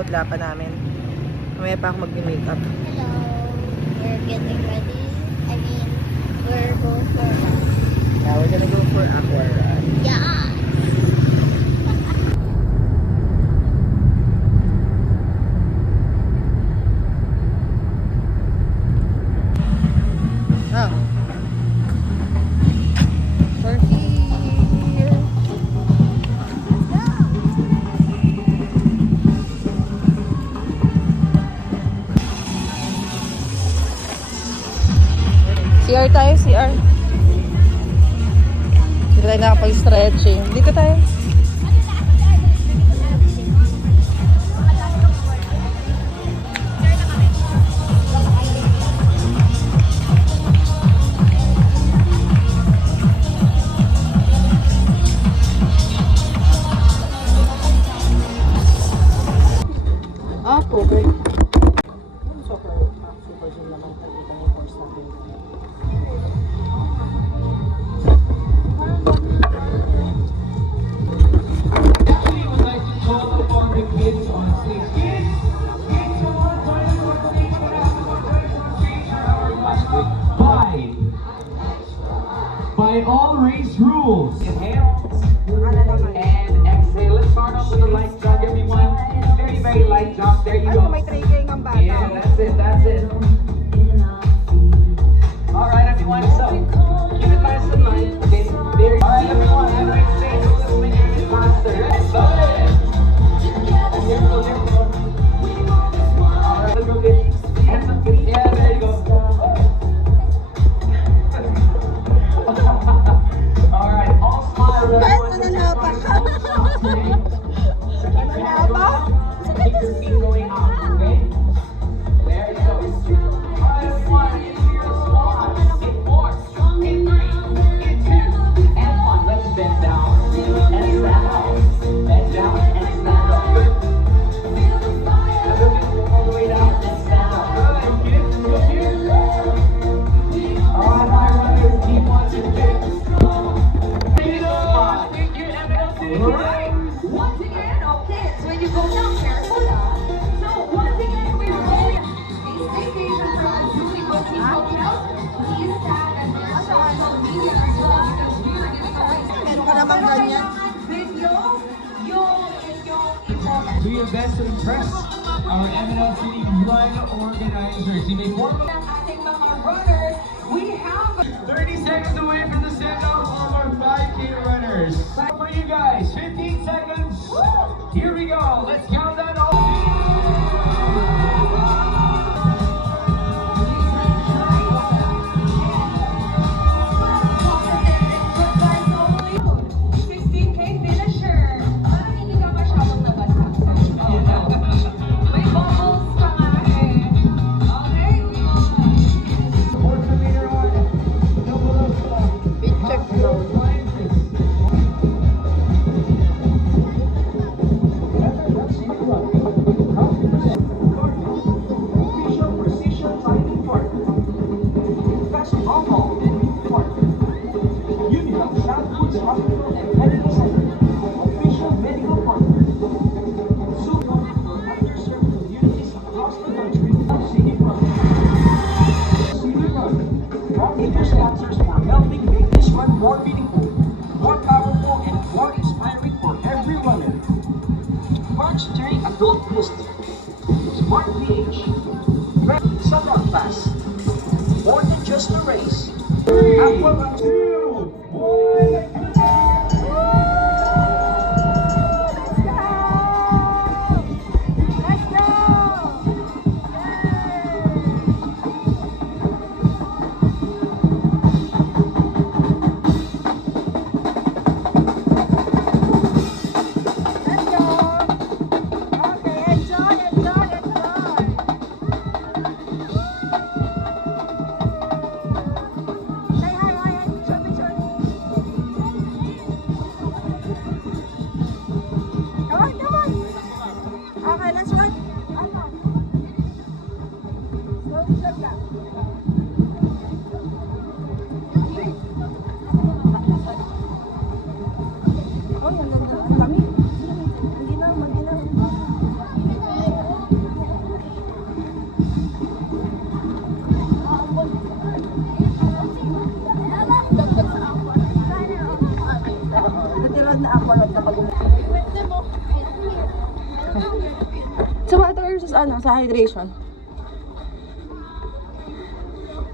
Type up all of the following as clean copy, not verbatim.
pinaputla pa namin. Mamaya pa ako mag-makeup. Hello. We're getting ready. I mean, we're going for a run. Yeah, we're gonna go for aqua run. Yeah! Oh. We're here. CR tayo, CR. Dito tayo nakapag-stretching. Dito tayo. Ah, super. Super gym naman. Dito yung course natin. By all race rules. Inhale and exhale. Let's start off with a light jog, everyone. Very, very light jog. There you go. May trigger ng bata. Yeah, that's it, that's it. All right, everyone. So, keep it nice and light. Okay, there. All right, everyone. As I say, let's make it a bit faster. Let's go. Here we go, here we go. All right, let's go, kid. Hands up, kid. Yeah, there you go. All right, all smile, everyone. Nananapa ka. Nananapa? Keep your feet going up, okay? There you go. All right, everyone, into your squat. In 4, in 3, in 2, and 1. Let's bend down and stand up. Bend down and stand up. Good. All the way down and stand up. Good. Good, good, good. All right, my runners, keep watching. Right. Once again, okay, so when you go down, careful now. So once again, we're going a staycation from Julie Boutique Hotel. Please tag and their social media as well because we are giving away. Meron ka namang ganyan. Video, yung important. Do your best to impress our MNL City Run organizers. In a formal Ang ating mga runners, we have 30 seconds away from the send-off of our 5K runners. For you guys, 15 seconds. Here we go. Let's count that all. Sponsors for helping make this run more meaningful, more powerful, and more inspiring for every runner. March during adult listing. Smart PH. Sunrun Fast. More than just a race. Aqua Run 2, 1. Say hi, hi, hi. Sunod na ako lang kapag Sa water sa ano, sa hydration.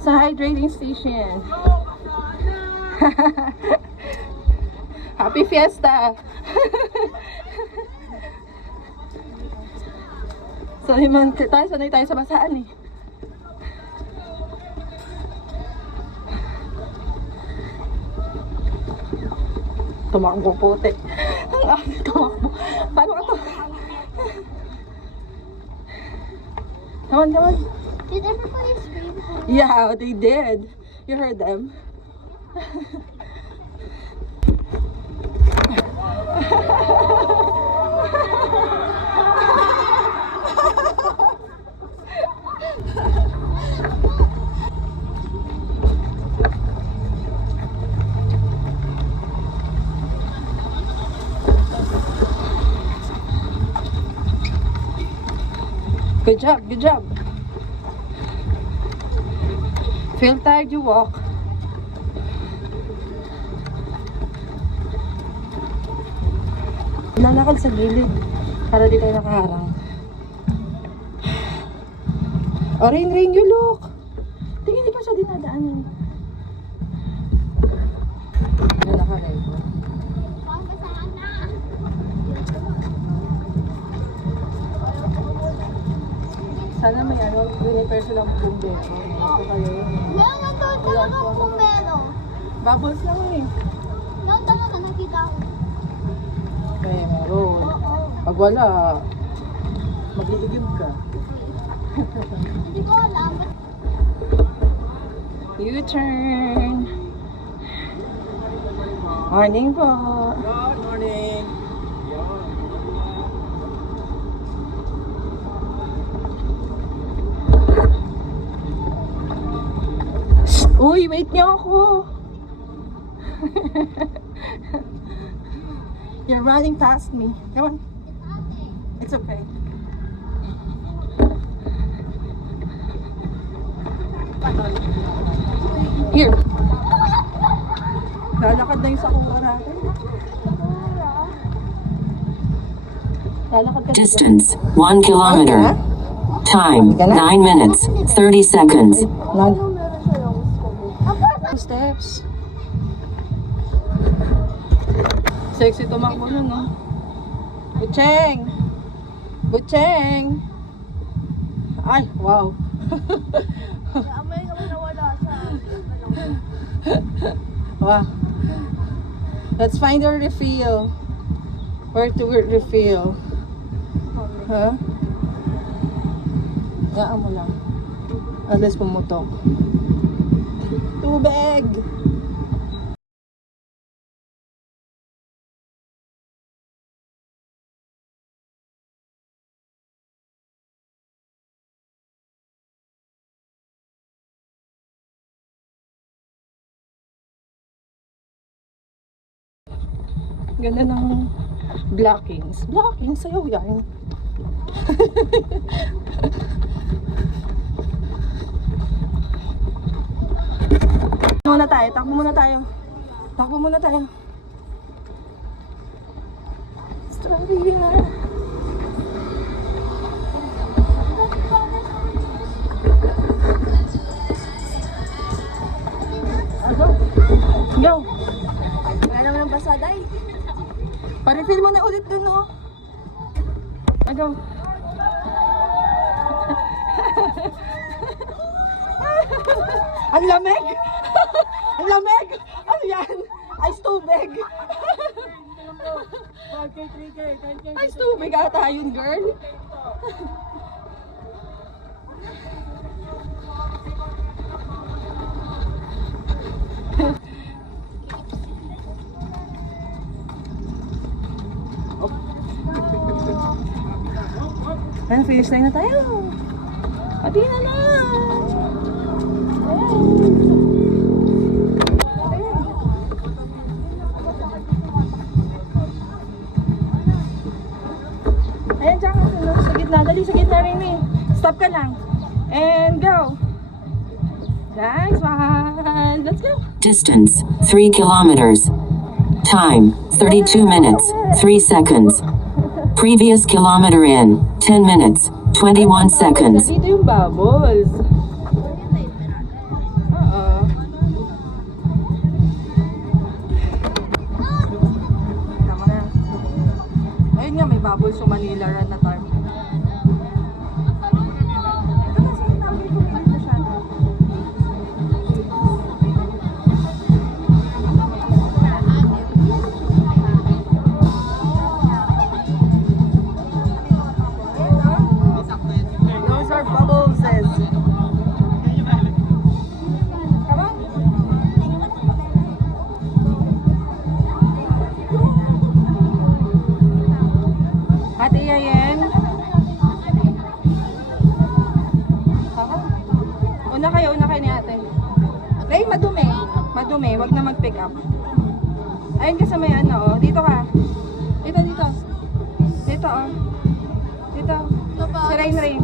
Sa hydrating station. Happy Fiesta! Sanay tayo sa basaan eh. Tumakbo puti. Ang aking tumakbo. Paano ka to? Come on, come on. Did everybody scream? Yeah, they did. You heard them. Good job, good job. Feel tired, you walk. Lalakad sa gilid para di tayo nakaharang. Oh, rain, you look. Tingin, di pa siya dinadaanan. Yan, naka-rain. Sana may ano, repair silang bumbero. Ito kayo yun. Meron doon talaga pumelo. Bubbles lang eh. Meron talaga nakita ko. Kaya meron. Pag wala, mag-iigib ka. Hindi ko alam. U-turn. Morning po. Good morning. Uy, wait niyo ako. You're running past me. Come on. It's okay. Here. Lalakad na yung sakura natin. Lalakad ka. Distance 1 kilometer. Time 9 minutes 30 seconds. Steps. Sexy tumakbo nun, no? Butcheng! Butcheng! Ay, wow. Wow. Let's find our refill. Where to refill? Huh? Yaan mo lang. Alas pumutok. Tubig! Ganda ng blockings. Blockings, sayaw yan. Takbo muna tayo. Takbo muna tayo. Australia. Go. Wala naman ang basaday. Pa-refill mo na ulit dun, no? Go. Ang lamig! Ang lamig! Ano yan? Ice tubig! Ice tubig ata yun, girl! Ayan, finish line na tayo! Pati na lang! Ayan, dyan ka sa gitna. Dali, sa gitna rin eh. Stop ka lang. And go! Nice one! Let's go! Distance 3 kilometers. Time 32 minutes, 3 seconds. Previous kilometer in 10 minutes, 21 seconds. Dito yung bubbles. Oo. Tama na. Ayun nga, may bubbles sa Manila Run na time. Ito kasi yung number ko, hindi masyado. Those are bubbles. Come on. Ate Yayen. Una kayo ni ate. Ray, madumi. Madumi, wag na mag-pick up. Ayun ka sa may ano, oh. Dito ka. Dito. Dito, oh. Dito. Si Rain.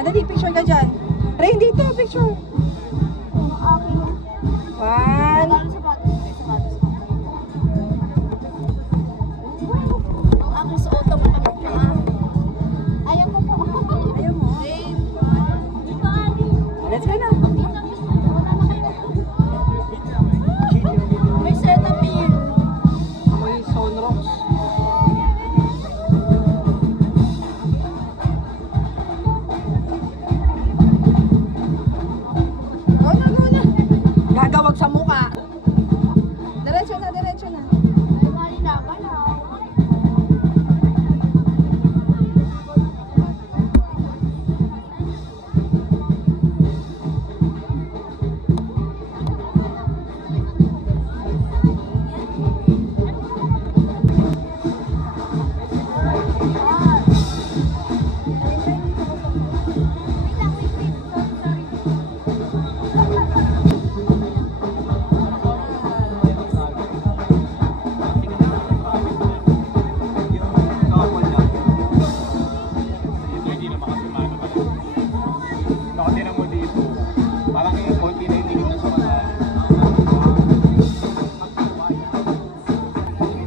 Dali, picture ka dyan. Rain, dito, picture. 1. Let's go na. May setup here. May sunrocks. No. Gagawag sa mukha. Diretso na.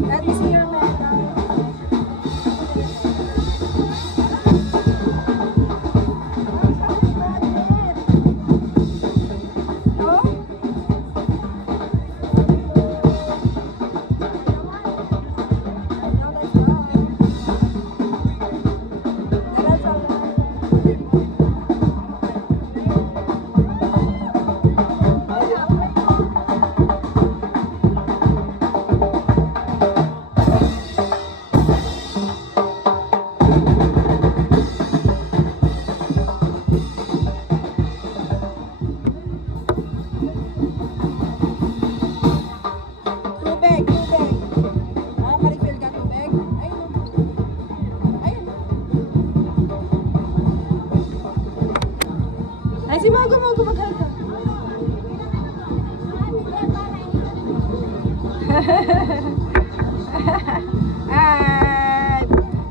Let me see your medal. Tubig. Pa-refill ka tubig. Ayun. Ay, si Mago, maghal ka.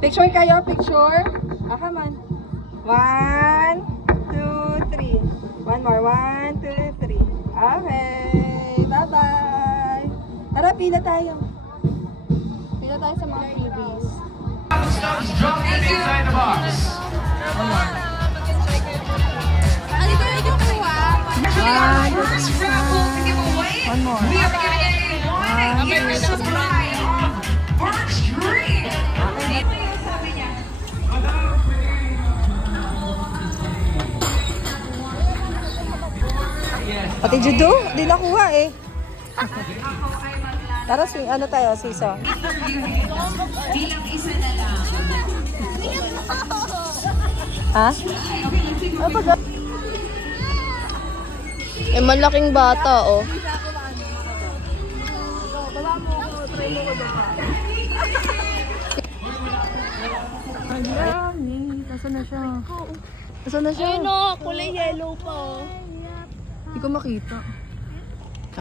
Picture kayo, picture. Come on. 1, 2, 3. One more. 1, 2, 3. Okay. Bye-bye. Tara, pila tayo. Pila tayo sa mga freebies. One more. We are giving away your supply of Birch Green. Pati judo, di nakuha eh. Tara, ano tayo, siso? Bilang isa na lang. Ha? Eh, malaking bata, oh. Nasaan na siya? Nasaan na siya? Ayun, oh, kulay yellow pa, oh. Hindi ko makita.